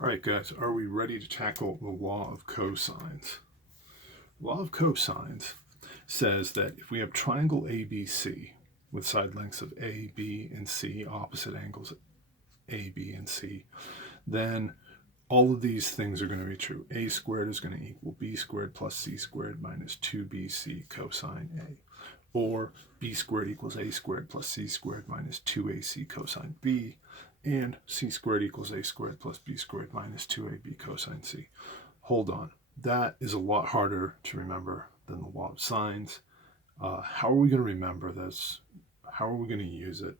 All right, guys, are we ready to tackle the law of cosines? Law of cosines says that if we have triangle ABC with side lengths of A, B, and C, opposite angles A, B, and C, then all of these things are going to be true. A squared is going to equal B squared plus C squared minus 2BC cosine A. Or B squared equals A squared plus C squared minus 2AC cosine B. And C squared equals A squared plus B squared minus 2AB cosine C. Hold on. That is a lot harder to remember than the law of sines. How are we going to remember this? How are we going to use it?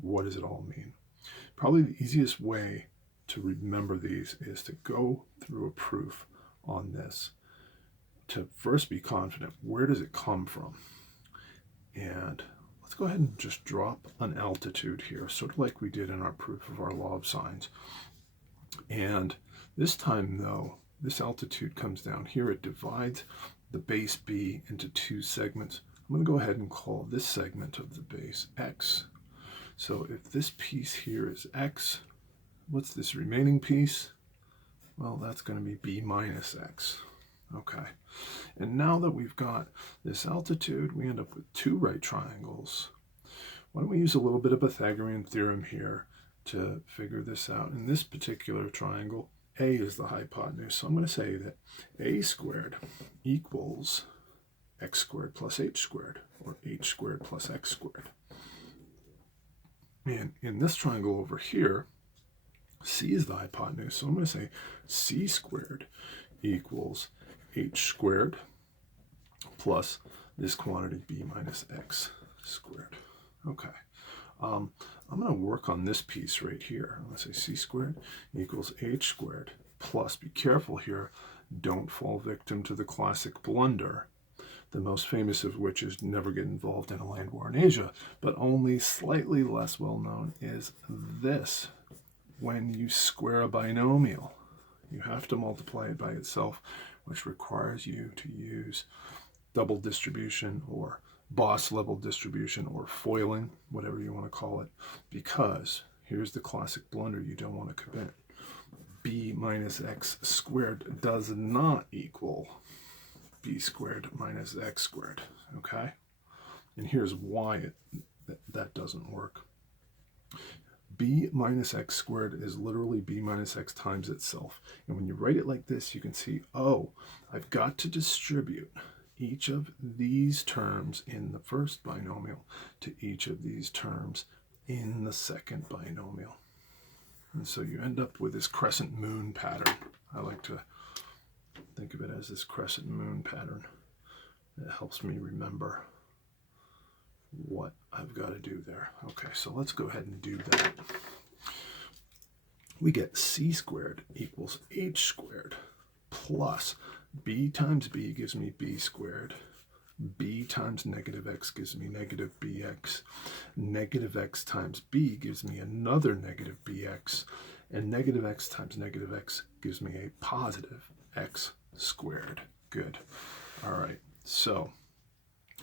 What does it all mean? Probably the easiest way to remember these is to go through a proof on this. To first be confident, where does it come from? And let's go ahead and just drop an altitude here, sort of like we did in our proof of our law of sines. And this time, though, this altitude comes down here. It divides the base B into two segments. I'm going to go ahead and call this segment of the base x. So if this piece here is x, what's this remaining piece? Well, that's going to be b minus x. Okay, and now that we've got this altitude, we end up with two right triangles. Why don't we use a little bit of Pythagorean Theorem here to figure this out? In this particular triangle, A is the hypotenuse, so I'm going to say that A squared equals x squared plus h squared, or h squared plus x squared. And in this triangle over here, C is the hypotenuse, so I'm going to say C squared equals h squared plus this quantity b minus x squared. Okay, I'm going to work on this piece right here. I'm going to say c squared equals h squared plus, be careful here, don't fall victim to the classic blunder, the most famous of which is never get involved in a land war in Asia, but only slightly less well known is this. When you square a binomial, you have to multiply it by itself, which requires you to use double distribution or boss level distribution or foiling, whatever you want to call it, because here's the classic blunder you don't want to commit. B minus x squared does not equal b squared minus x squared, okay? And here's why that doesn't work. B minus x squared is literally b minus x times itself. And when you write it like this, you can see, oh, I've got to distribute each of these terms in the first binomial to each of these terms in the second binomial. And so you end up with this crescent moon pattern. I like to think of it as this crescent moon pattern. It helps me remember what I've got to do there. Okay, so let's go ahead and do that. We get c squared equals h squared plus b times b gives me b squared. B times negative x gives me negative bx. Negative x times b gives me another negative bx. And negative x times negative x gives me a positive x squared. Good. All right, so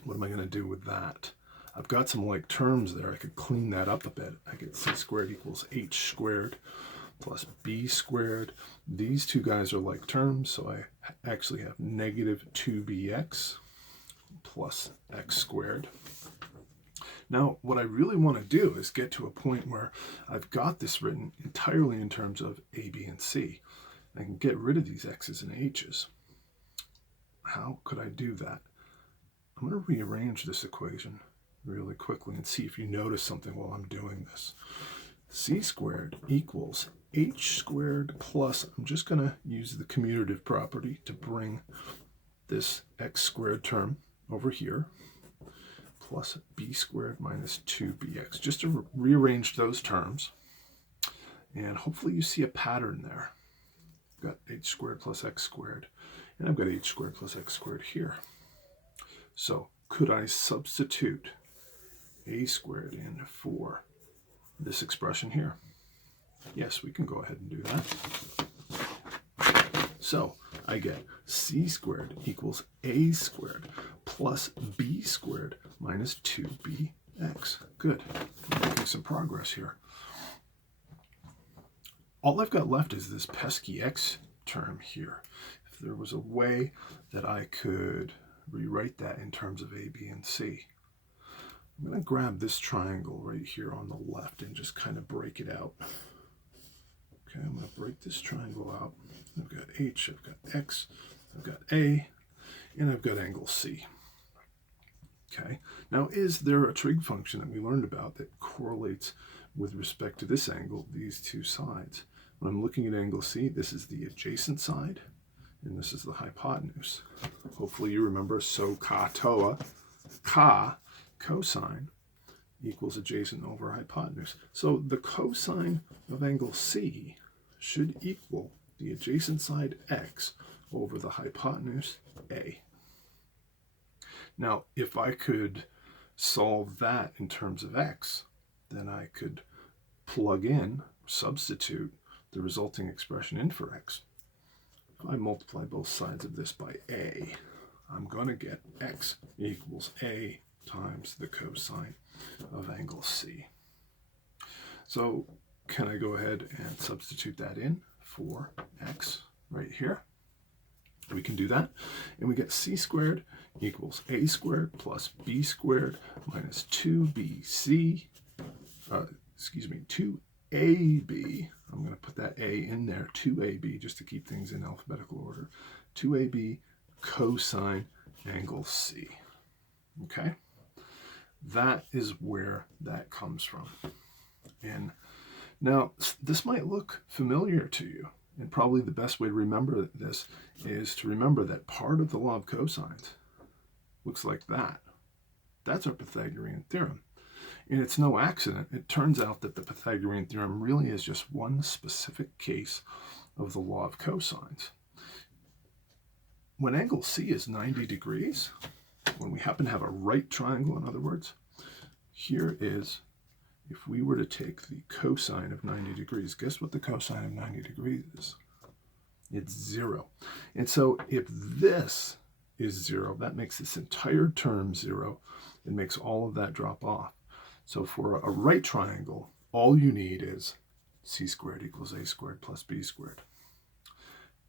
what am I going to do with that? I've got some like terms there. I could clean that up a bit. I get c squared equals h squared plus b squared. These two guys are like terms, so I actually have negative 2bx plus x squared. Now, what I really want to do is get to a point where I've got this written entirely in terms of a, b, and c. I can get rid of these x's and h's. How could I do that? I'm going to rearrange this equation really quickly and see if you notice something while I'm doing this. C squared equals h squared plus, I'm just going to use the commutative property to bring this x squared term over here, plus b squared minus 2bx, just to rearrange those terms. And hopefully you see a pattern there. I've got h squared plus x squared, and I've got h squared plus x squared here. So could I substitute a squared in for this expression here? Yes, we can go ahead and do that. So I get c squared equals a squared plus b squared minus 2bx. Good. I'm making some progress here. all I've got left is this pesky x term here. If there was a way that I could rewrite that in terms of a, b, and c, I'm going to grab this triangle right here on the left and just kind of break it out. Okay, I'm going to break this triangle out. I've got h, I've got x, I've got a, and I've got angle c. Okay, now is there a trig function that we learned about that correlates with respect to this angle, these two sides? When I'm looking at angle c, this is the adjacent side, and this is the hypotenuse. Hopefully you remember so ka toa, ka, cosine, equals adjacent over hypotenuse. So the cosine of angle c should equal the adjacent side x over the hypotenuse a. Now, if I could solve that in terms of x, then I could plug in, substitute the resulting expression in for x. If I multiply both sides of this by a, I'm going to get x equals a times the cosine of angle c. So can I go ahead and substitute that in for x right here? We can do that, and we get c squared equals a squared plus b squared minus 2bc, 2ab. I'm going to put that a in there, 2ab, just to keep things in alphabetical order. 2ab cosine angle c. Okay? That is where that comes from. And now, this might look familiar to you. And probably the best way to remember this is to remember that part of the law of cosines looks like that. That's our Pythagorean theorem. And it's no accident. It turns out that the Pythagorean theorem really is just one specific case of the law of cosines. When angle C is 90 degrees, when we happen to have a right triangle, in other words, here is, if we were to take the cosine of 90 degrees, guess what the cosine of 90 degrees is? It's 0. And so if this is 0, that makes this entire term 0. It makes all of that drop off. So for a right triangle, all you need is c squared equals a squared plus b squared.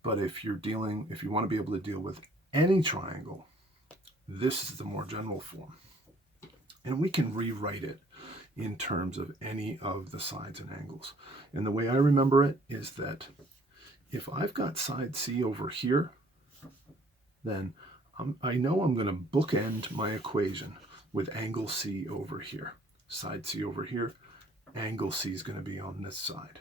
But if you want to be able to deal with any triangle, this is the more general form. And we can rewrite it in terms of any of the sides and angles. And the way I remember it is that if I've got side C over here, then I know I'm going to bookend my equation with angle C over here. Side C over here, angle C is going to be on this side.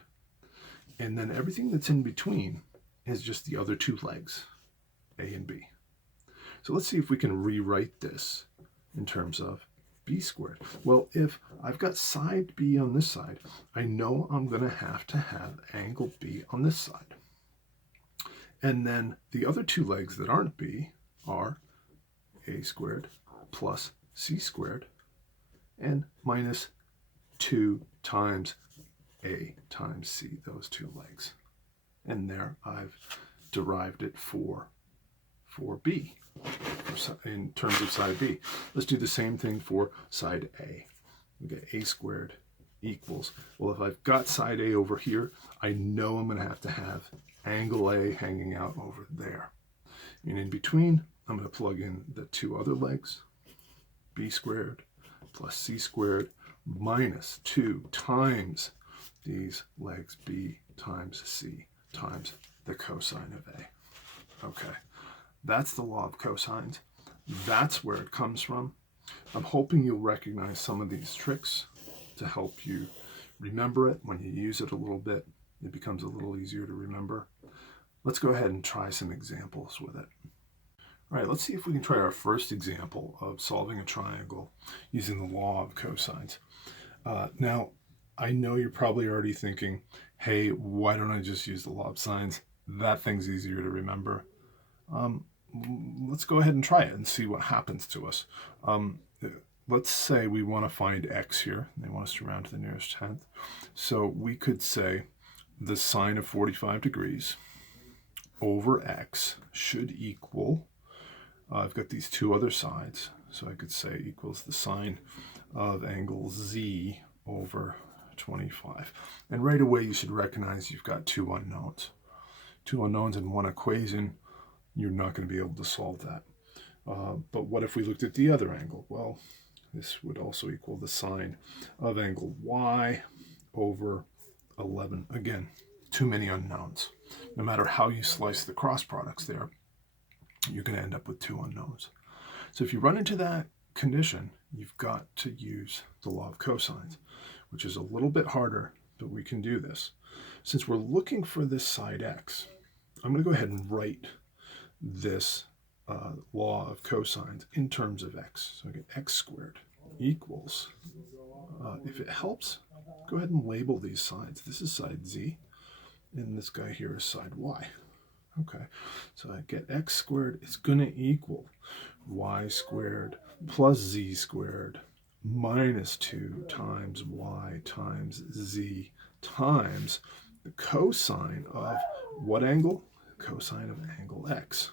And then everything that's in between is just the other two legs, A and B. So let's see if we can rewrite this in terms of b squared. Well, if I've got side b on this side, I know I'm going to have angle b on this side. And then the other two legs that aren't b are a squared plus c squared and minus 2 times a times c, those two legs. And there I've derived it for b. In terms of side B. Let's do the same thing for side A. We get a squared equals, well, if I've got side A over here, I know I'm going to have angle A hanging out over there. And in between, I'm going to plug in the two other legs, b squared plus c squared minus 2 times these legs, b times c times the cosine of A. Okay. That's the law of cosines. That's where it comes from. I'm hoping you'll recognize some of these tricks to help you remember it. When you use it a little bit, it becomes a little easier to remember. Let's go ahead and try some examples with it. All right, let's see if we can try our first example of solving a triangle using the law of cosines. Now, I know you're probably already thinking, hey, why don't I just use the law of sines? That thing's easier to remember. Let's go ahead and try it and see what happens to us. Let's say we want to find x here. They want us to round to the nearest tenth. So we could say the sine of 45 degrees over x should equal, I've got these two other sides, so I could say equals the sine of angle z over 25. And right away you should recognize you've got two unknowns. Two unknowns in one equation, you're not going to be able to solve that. But what if we looked at the other angle? Well, this would also equal the sine of angle y over 11. Again, too many unknowns. No matter how you slice the cross products there, you're going to end up with two unknowns. So if you run into that condition, you've got to use the law of cosines, which is a little bit harder, but we can do this. Since we're looking for this side x, I'm going to go ahead and write this law of cosines in terms of x. So I get x squared equals, if it helps, go ahead and label these sides. This is side z, and this guy here is side y. Okay, so I get x squared is going to equal y squared plus z squared minus 2 times y times z times the cosine of what angle? Cosine of angle x.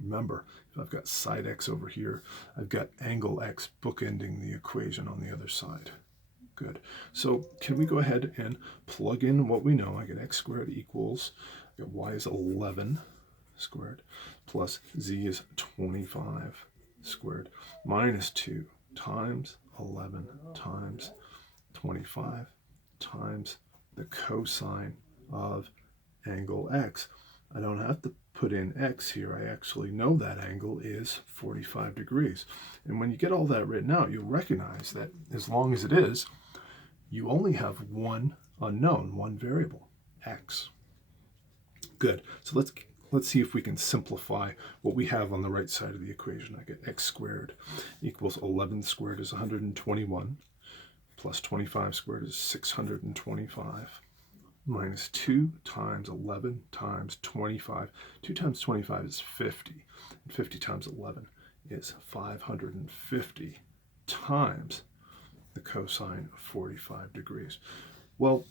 Remember, if I've got side x over here, I've got angle x bookending the equation on the other side. Good. So can we go ahead and plug in what we know? I get x squared equals, I get y is 11 squared plus z is 25 squared minus 2 times 11 times 25 times the cosine of angle x. I don't have to put in x here. I actually know that angle is 45 degrees. And when you get all that written out, you'll recognize that as long as it is, you only have one unknown, one variable, x. Good. So let's see if we can simplify what we have on the right side of the equation. I get x squared equals 11 squared is 121 plus 25 squared is 625 minus 2 times 11 times 25. 2 times 25 is 50. And 50 times 11 is 550 times the cosine of 45 degrees. Well,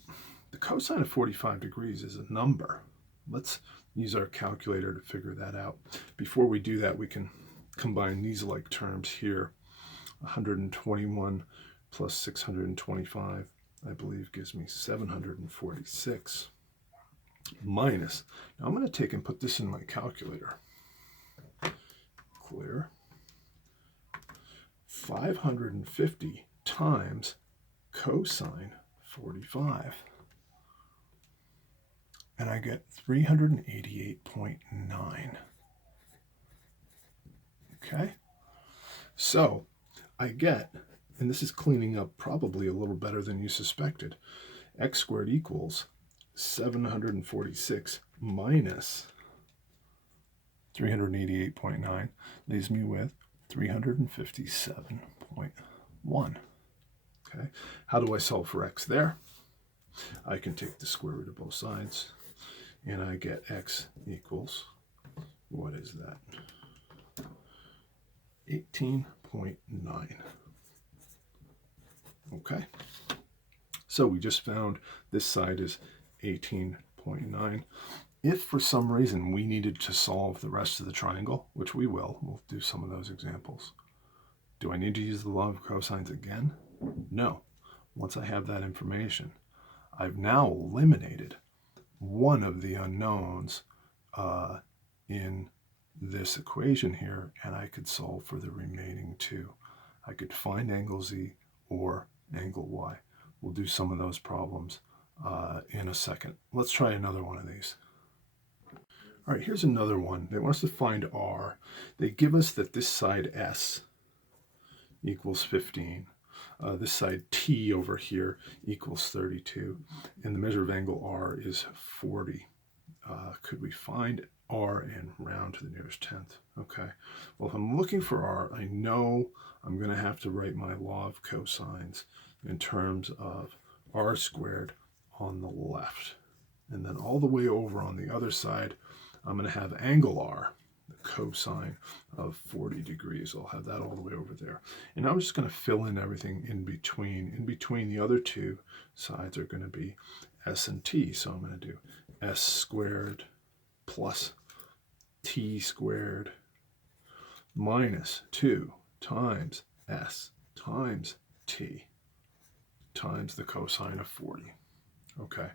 the cosine of 45 degrees is a number. Let's use our calculator to figure that out. Before we do that, we can combine these like terms here. 121 plus 625, I believe, gives me 746 minus. Now I'm going to take and put this in my calculator. Clear. 550 times cosine 45. And I get 388.9. Okay? So I get, and this is cleaning up probably a little better than you suspected, x squared equals 746 minus 388.9 leaves me with 357.1. Okay? How do I solve for x there? I can take the square root of both sides, and I get x equals, what is that? 18.9. Okay, so we just found this side is 18.9. If for some reason we needed to solve the rest of the triangle, which we will, we'll do some of those examples. Do I need to use the law of cosines again? No. Once I have that information, I've now eliminated one of the unknowns in this equation here, and I could solve for the remaining two. I could find angle z or angle y. We'll do some of those problems in a second. Let's try another one of these. All right, here's another one. They want us to find r. They give us that this side s equals 15. This side t over here equals 32, and the measure of angle r is 40. Could we find r and round to the nearest tenth? Okay, well, if I'm looking for r, I know I'm going to have to write my law of cosines in terms of r squared on the left. And then all the way over on the other side, I'm going to have angle r, the cosine of 40 degrees. I'll have that all the way over there. And I'm just going to fill in everything in between. In between the other two sides are going to be s and t. So I'm going to do s squared plus t squared minus 2 times s times t. times the cosine of 40. Okay,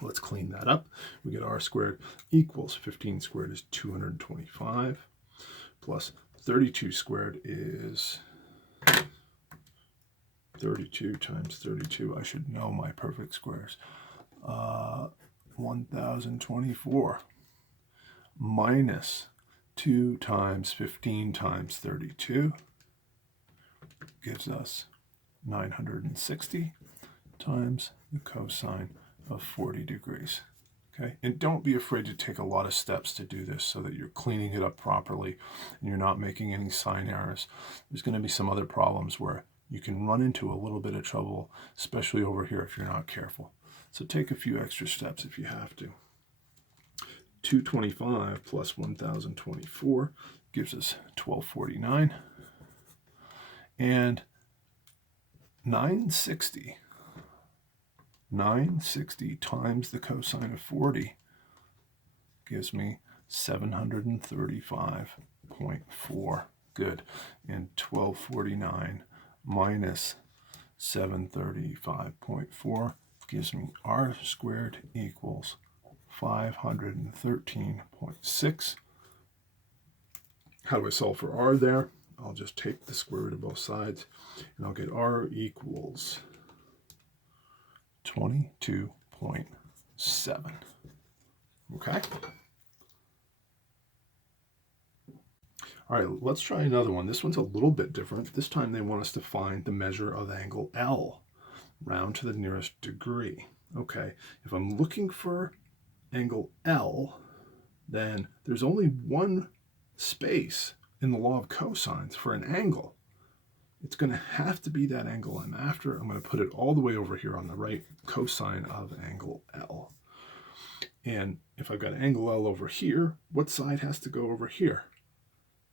let's clean that up. We get r squared equals 15 squared is 225 plus 32 squared is 32 times 32. I should know my perfect squares. 1024 minus 2 times 15 times 32 gives us 960 times the cosine of 40 degrees. Okay, and don't be afraid to take a lot of steps to do this so that you're cleaning it up properly and you're not making any sign errors. There's going to be some other problems where you can run into a little bit of trouble, especially over here if you're not careful. So take a few extra steps if you have to. 225 plus 1024 gives us 1249. And 960 times the cosine of 40 gives me 735.4. Good. And 1249 minus 735.4 gives me r squared equals 513.6. How do I solve for r there? I'll just take the square root of both sides, and I'll get r equals 22.7. Okay? All right, let's try another one. This one's a little bit different. This time they want us to find the measure of angle L, round to the nearest degree. Okay, if I'm looking for angle L, then there's only one space in the law of cosines for an angle. It's going to have to be that angle I'm after. I'm going to put it all the way over here on the right, cosine of angle L. And if I've got angle L over here, what side has to go over here?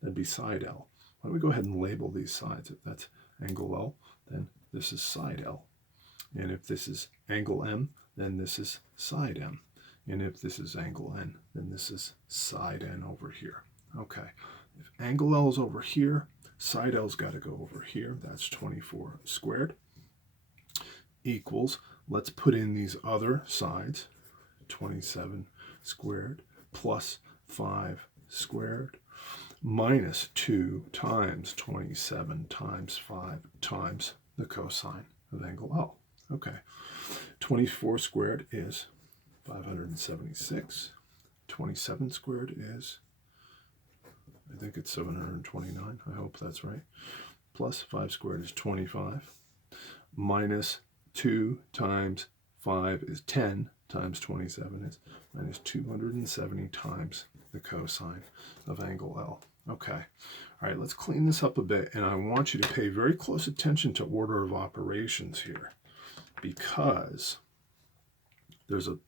That'd be side L. Why don't we go ahead and label these sides? If that's angle L, then this is side L. And if this is angle M, then this is side M. And if this is angle N, then this is side N over here. Okay, if angle L is over here, side L's got to go over here. That's 24 squared equals, let's put in these other sides, 27 squared plus 5 squared minus 2 times 27 times 5 times the cosine of angle L. Okay, 24 squared is 576. 27 squared is, I think it's 729. I hope that's right. Plus 5 squared is 25. Minus 2 times 5 is 10 times 27 is minus 270 times the cosine of angle L. Okay. All right, let's clean this up a bit, and I want you to pay very close attention to order of operations here, because there's a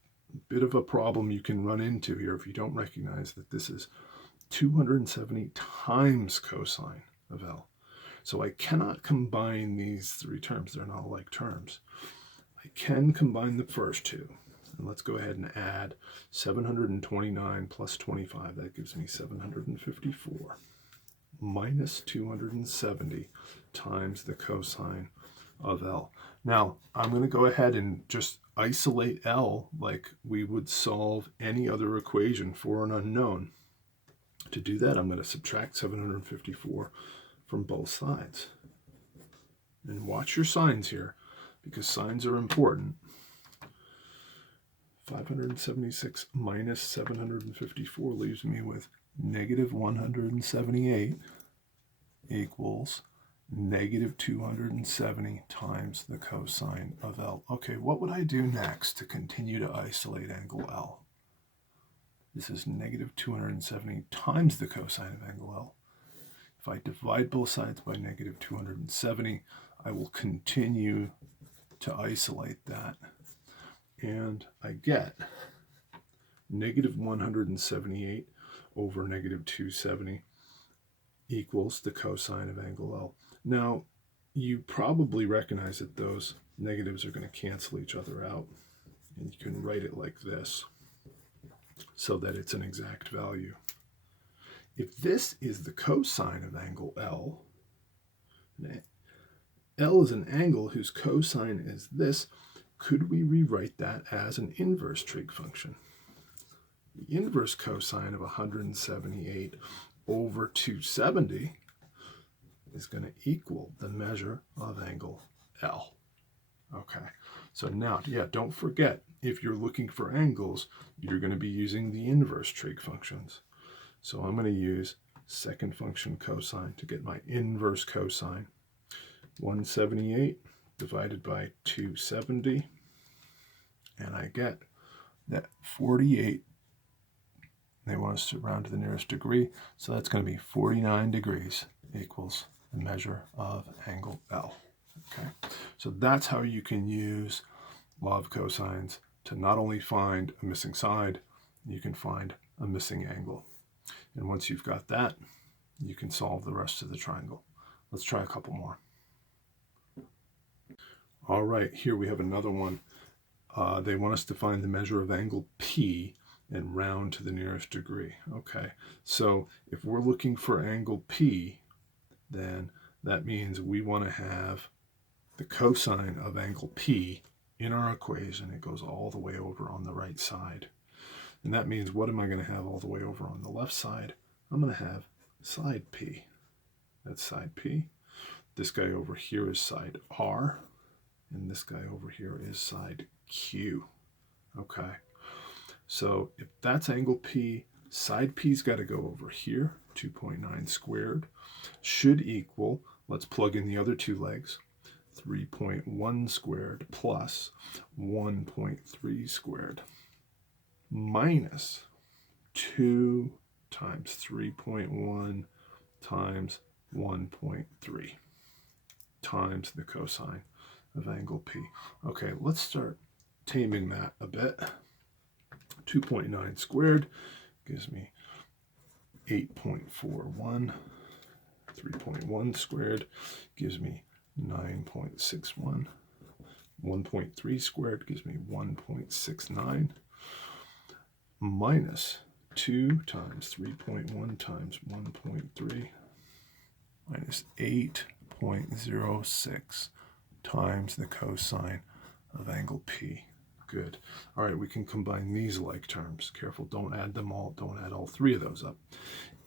bit of a problem you can run into here if you don't recognize that this is 270 times cosine of L. So I cannot combine these three terms. They're not like terms. I can combine the first two. And let's go ahead and add 729 plus 25. That gives me 754 minus 270 times the cosine of L. Now, I'm going to go ahead and just isolate L like we would solve any other equation for an unknown. To do that, I'm going to subtract 754 from both sides. And watch your signs here, because signs are important. 576 minus 754 leaves me with negative 178 equals negative 270 times the cosine of L. Okay, what would I do next to continue to isolate angle L? This is negative 270 times the cosine of angle L. If I divide both sides by negative 270, I will continue to isolate that. And I get negative 178 over negative 270 equals the cosine of angle L. Now, you probably recognize that those negatives are going to cancel each other out. And you can write it like this, so that it's an exact value. If this is the cosine of angle L, L is an angle whose cosine is this. Could we rewrite that as an inverse trig function? The inverse cosine of 178 over 270 is going to equal the measure of angle L. Okay, so now, yeah, don't forget, if you're looking for angles, you're going to be using the inverse trig functions. So I'm going to use second function cosine to get my inverse cosine. 178 divided by 270, and I get that 48. They want us to round to the nearest degree, so that's going to be 49 degrees equals the measure of angle L. Okay, so that's how you can use law of cosines to not only find a missing side, you can find a missing angle. And once you've got that, you can solve the rest of the triangle. Let's try a couple more. All right, here we have another one. They want us to find the measure of angle P and round to the nearest degree. Okay, so if we're looking for angle P, then that means we want to have the cosine of angle P in our equation. It goes all the way over on the right side. And that means, what am I going to have all the way over on the left side? I'm going to have side P. That's side P. This guy over here is side R. And this guy over here is side Q. Okay. So if that's angle P, side P's got to go over here. 2.9 squared should equal, let's plug in the other two legs, 3.1 squared plus 1.3 squared minus 2 times 3.1 times 1.3 times the cosine of angle P. Okay, let's start taming that a bit. 2.9 squared gives me 8.41. 3.1 squared gives me 9.61. 1.3 squared gives me 1.69 minus 2 times 3.1 times 1.3 minus 8.06 times the cosine of angle P. Good. All right, we can combine these like terms. Careful, don't add them all. Don't add all three of those up.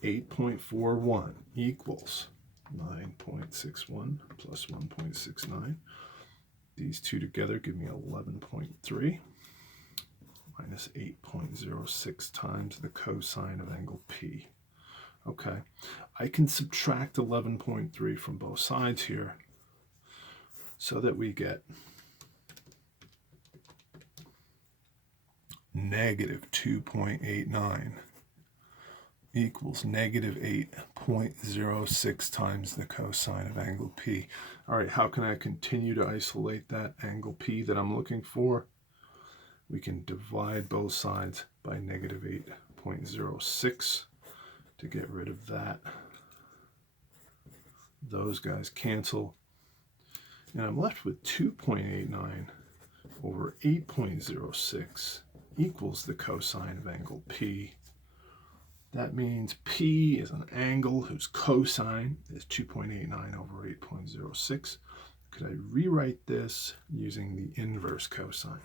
8.41 equals 9.61 plus 1.69. These two together give me 11.3 minus 8.06 times the cosine of angle P. Okay, I can subtract 11.3 from both sides here so that we get negative 2.89 equals negative 8.06 times the cosine of angle P. All right, how can I continue to isolate that angle P that I'm looking for? We can divide both sides by negative 8.06 to get rid of that. Those guys cancel. And I'm left with 2.89 over 8.06 equals the cosine of angle P. That means P is an angle whose cosine is 2.89 over 8.06. Could I rewrite this using the inverse cosine?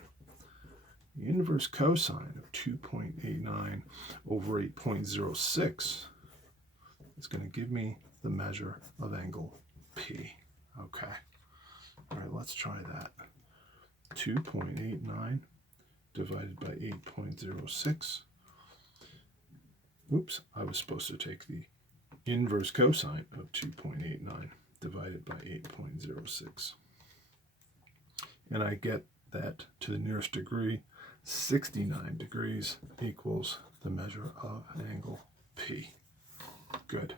The inverse cosine of 2.89 over 8.06 is going to give me the measure of angle P. Okay. All right, let's try that. 2.89 divided by 8.06. Oops, I was supposed to take the inverse cosine of 2.89 divided by 8.06. And I get that to the nearest degree, 69 degrees equals the measure of angle P. Good.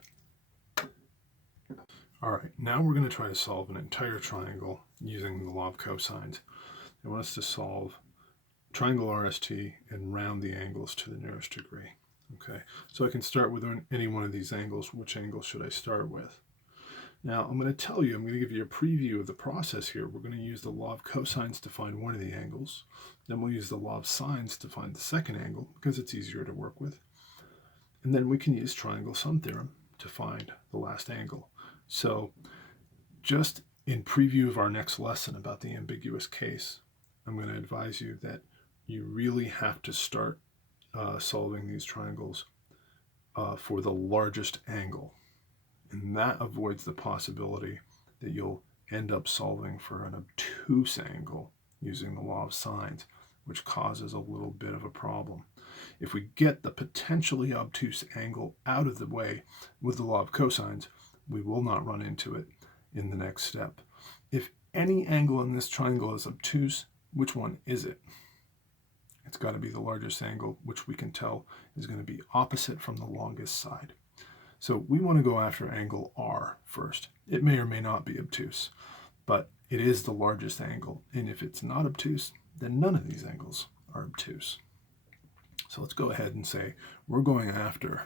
All right, now we're going to try to solve an entire triangle using the law of cosines. They want us to solve triangle RST and round the angles to the nearest degree. Okay, so I can start with any one of these angles. Which angle should I start with? Now, I'm going to tell you, I'm going to give you a preview of the process here. We're going to use the law of cosines to find one of the angles. Then we'll use the law of sines to find the second angle because it's easier to work with. And then we can use triangle sum theorem to find the last angle. So just In preview of our next lesson about the ambiguous case, I'm going to advise you that you really have to start solving these triangles for the largest angle. And that avoids the possibility that you'll end up solving for an obtuse angle using the law of sines, which causes a little bit of a problem. If we get the potentially obtuse angle out of the way with the law of cosines, we will not run into it in the next step. If any angle in this triangle is obtuse, which one is it? It's got to be the largest angle, which we can tell is going to be opposite from the longest side. So we want to go after angle R first. It may or may not be obtuse, but it is the largest angle. And if it's not obtuse, then none of these angles are obtuse. So let's go ahead and say we're going after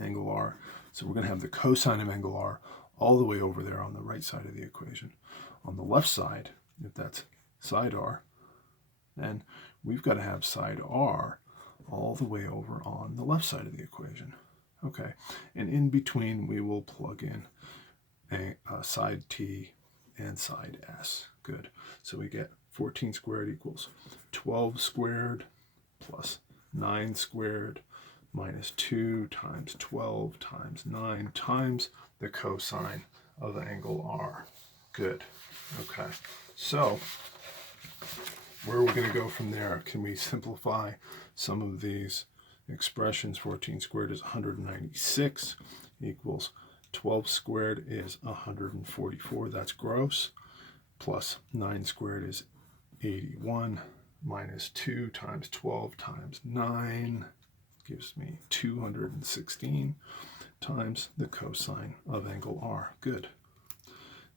angle R. So we're going to have the cosine of angle R all the way over there on the right side of the equation. On the left side, if that's side R, then we've got to have side R all the way over on the left side of the equation. Okay, and in between we will plug in a side T and side S. Good. So we get 14 squared equals 12 squared plus 9 squared minus 2 times 12 times 9 times the cosine of angle R. Good. Okay, so where are we going to go from there? Can we simplify some of these expressions? 14 squared is 196 equals 12 squared is 144. That's gross. Plus 9 squared is 81 minus 2 times 12 times 9 gives me 216 times the cosine of angle R. Good.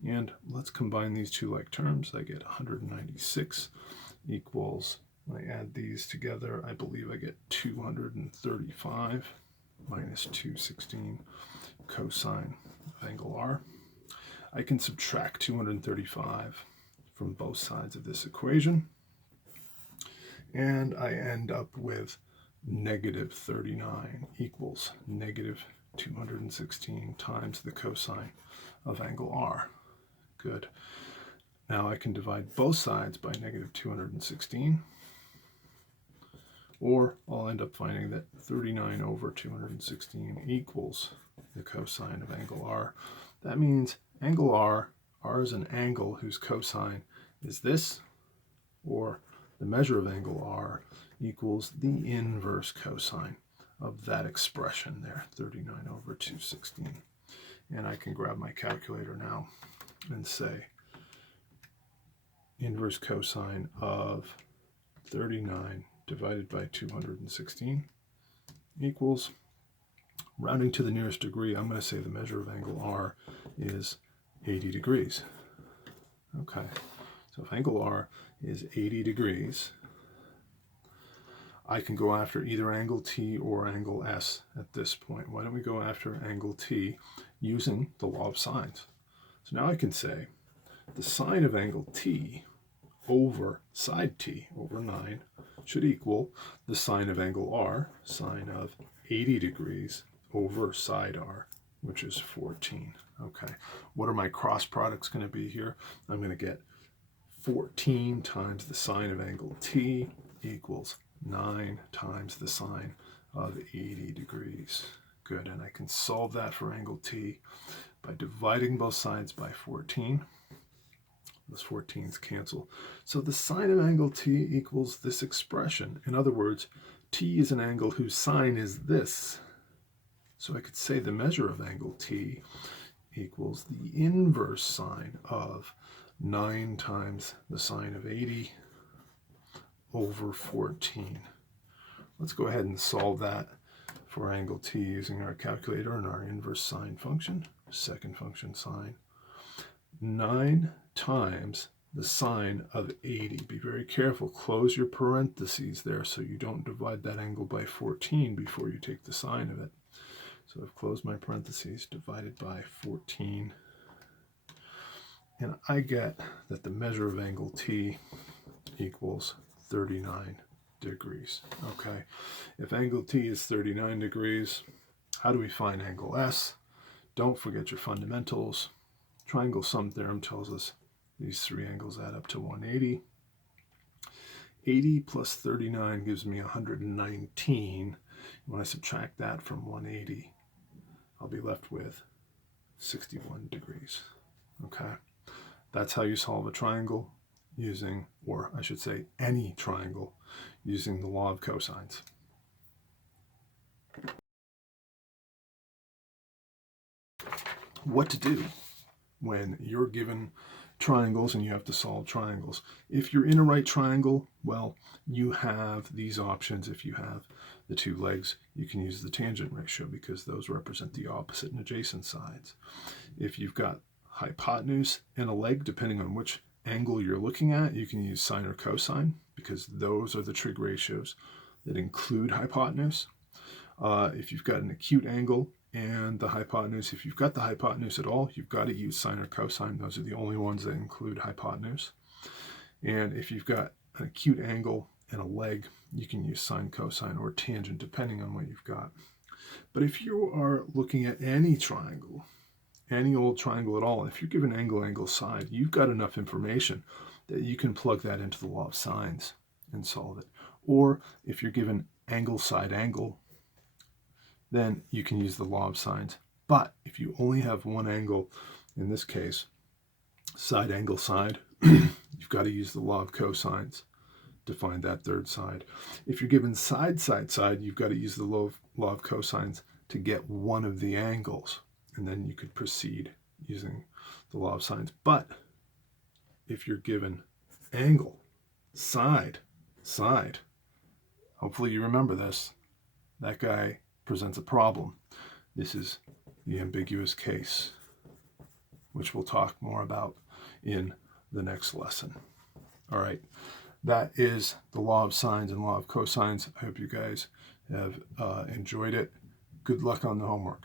And let's combine these two like terms. I get 196 equals, when I add these together, I believe I get 235 minus 216 cosine of angle R. I can subtract 235 from both sides of this equation, and I end up with negative 39 equals negative 216 times the cosine of angle R. Good. Now I can divide both sides by negative 216, or I'll end up finding that 39 over 216 equals the cosine of angle R. That means angle R is an angle whose cosine is this, or the measure of angle R equals the inverse cosine of that expression there, 39 over 216. And I can grab my calculator now and say inverse cosine of 39 divided by 216 equals, rounding to the nearest degree, I'm going to say the measure of angle R is 80 degrees. Okay, so if angle R is 80 degrees, I can go after either angle T or angle S at this point. Why don't we go after angle T using the law of sines? So now I can say the sine of angle T over side T over 9 should equal the sine of angle R, sine of 80 degrees over side R, which is 14. Okay, what are my cross products going to be here? I'm going to get 14 times the sine of angle T equals 9 times the sine of 80 degrees. Good, and I can solve that for angle T by dividing both sides by 14. Those 14s cancel. So the sine of angle T equals this expression. In other words, T is an angle whose sine is this. So I could say the measure of angle T equals the inverse sine of 9 times the sine of 80 over 14. Let's go ahead and solve that for angle T using our calculator and our inverse sine function, second function sine. 9 times the sine of 80. Be very careful. Close your parentheses there so you don't divide that angle by 14 before you take the sine of it. So I've closed my parentheses, divided by 14. And I get that the measure of angle T equals 39 degrees. Okay, if angle T is 39 degrees, how do we find angle S? Don't forget your fundamentals. triangle sum theorem tells us these three angles add up to 180. 80 plus 39 gives me 119. When I subtract that from 180, I'll be left with 61 degrees. Okay, that's how you solve a triangle using, or I should say any triangle, using the law of cosines. What to do when you're given triangles and you have to solve triangles. If you're in a right triangle, well, you have these options. If you have the two legs, you can use the tangent ratio because those represent the opposite and adjacent sides. If you've got hypotenuse and a leg, depending on which angle you're looking at, you can use sine or cosine because those are the trig ratios that include hypotenuse. If you've got an acute angle and the hypotenuse, if you've got the hypotenuse at all, you've got to use sine or cosine. Those are the only ones that include hypotenuse. And if you've got an acute angle and a leg, you can use sine, cosine, or tangent, depending on what you've got. But if you are looking at any triangle, any old triangle at all, if you're given angle, angle, side, you've got enough information that you can plug that into the law of sines and solve it. Or if you're given angle, side, angle, then you can use the law of sines. But if you only have one angle, in this case, side, angle, side, you've got to use the law of cosines to find that third side. If you're given side, side, side, you've got to use the law of cosines to get one of the angles. And then you could proceed using the law of sines. But if you're given angle, side, side, hopefully you remember this, that guy presents a problem. This is the ambiguous case, which we'll talk more about in the next lesson. All right, that is the law of sines and law of cosines. I hope you guys have enjoyed it. Good luck on the homework.